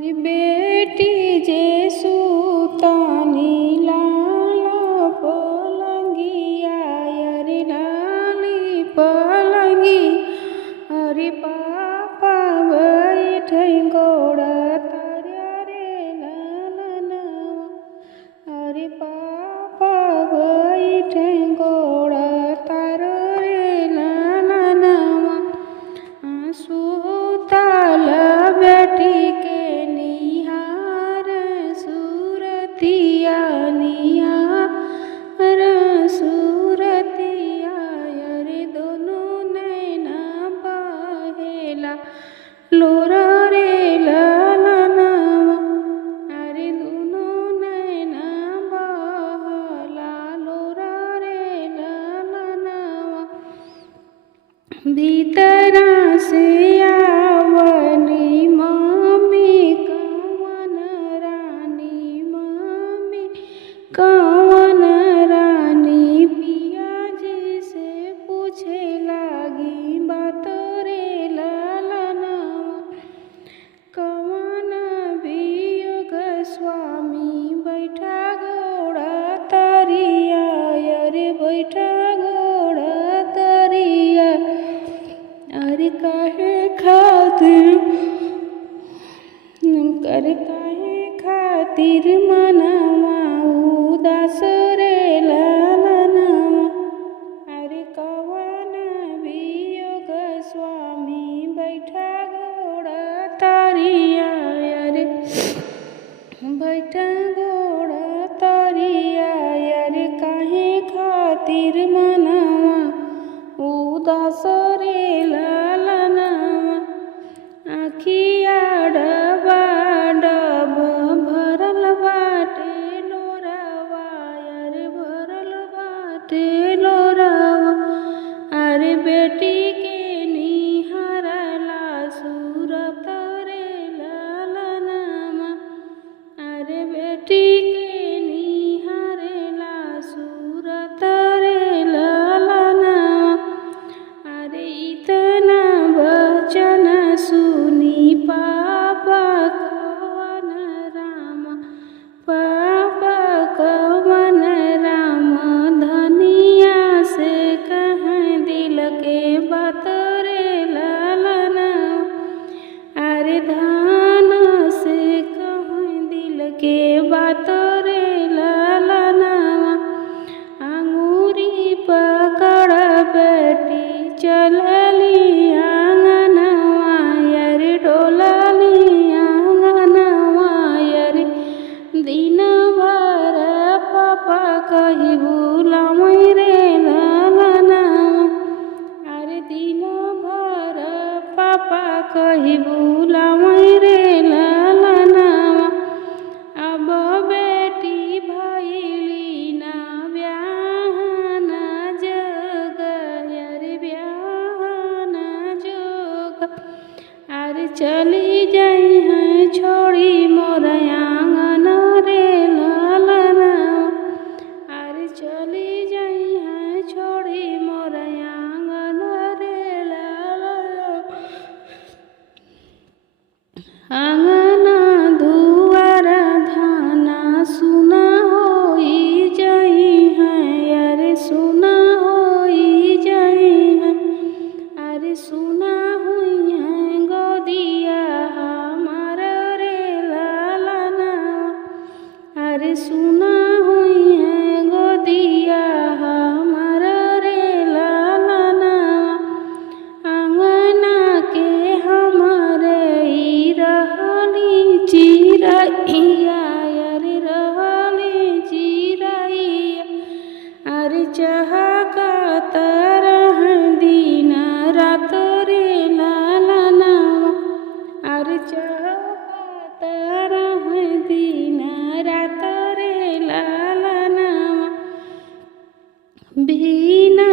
अरे बेटी जे सुतानी लाल पलंगिया अरे लाली पलंगी अरे पापा बैठे गोड़ तारे रे लालना अरे पापा बैठे गोड़ तारो रे लालना सुताल बेटी के निहार सूरतिया निहार सूरतिया अरे दोनों नैना बहेला लोर रे लालना अरे दोनों नैना बहला लोर रे लालना भीतरा से आवनी मम्मी कवन रानी पिया जी से पूछे लागी बात रे लालना कवन वियोग स्वामी बैठा घोड़ा तरिया अरे बैठा घोड़ा तरिया अरे काहे खातिर मनवा उदास रे लालना अरे कवन वियोग स्वामी बैठा घोड़ा तरिया अरे बैठा घोड़ा तरिया अरे काहे खातिर मनवा उदास रे लालना आखिया डबा डब भरल बाटे लोरावा अरे भरल बाटे लोरावा अरे बेटी के निहारला सूरत रे लालना अरे बेटी के निहारला सूरत रे लालना अरे इतना वचन सुनी पापा कवन राम धनिया से कहाँ दिल के बात रे लालना अरे धान से कहाँ दिल के बात रे लालना अंगूरी पकड़ बेटी चलली आंगनवा अरे डोलली आंगनवा अरे दिन भर पापा कही बुलामई रे लालना अरे दिन भर पापा कही बुलामई रे लालना अब बेटी भइली ना ब्याहना जग अरे ब्याहना जोग अरे चली जाई हैं छोड़ी मोर आंगन रे लालना अरे चली जाई हैं छोड़ी मोर आंगन रे लालना आंगना दुआर धाना सुना होई जाई हैं अरे सुना होई जाई हैं अरे सुना हुई हैं गोदिया हमार रे लालना अरे सुना हुई हैं गोदिया हमार रे लालना आंगना के हमारे ई रहली चिरैया अरे रहली चिरैया अरे चहकत रहे दिन रात रे लालना अरे चहकत रहे दिन रात रे लालना बिना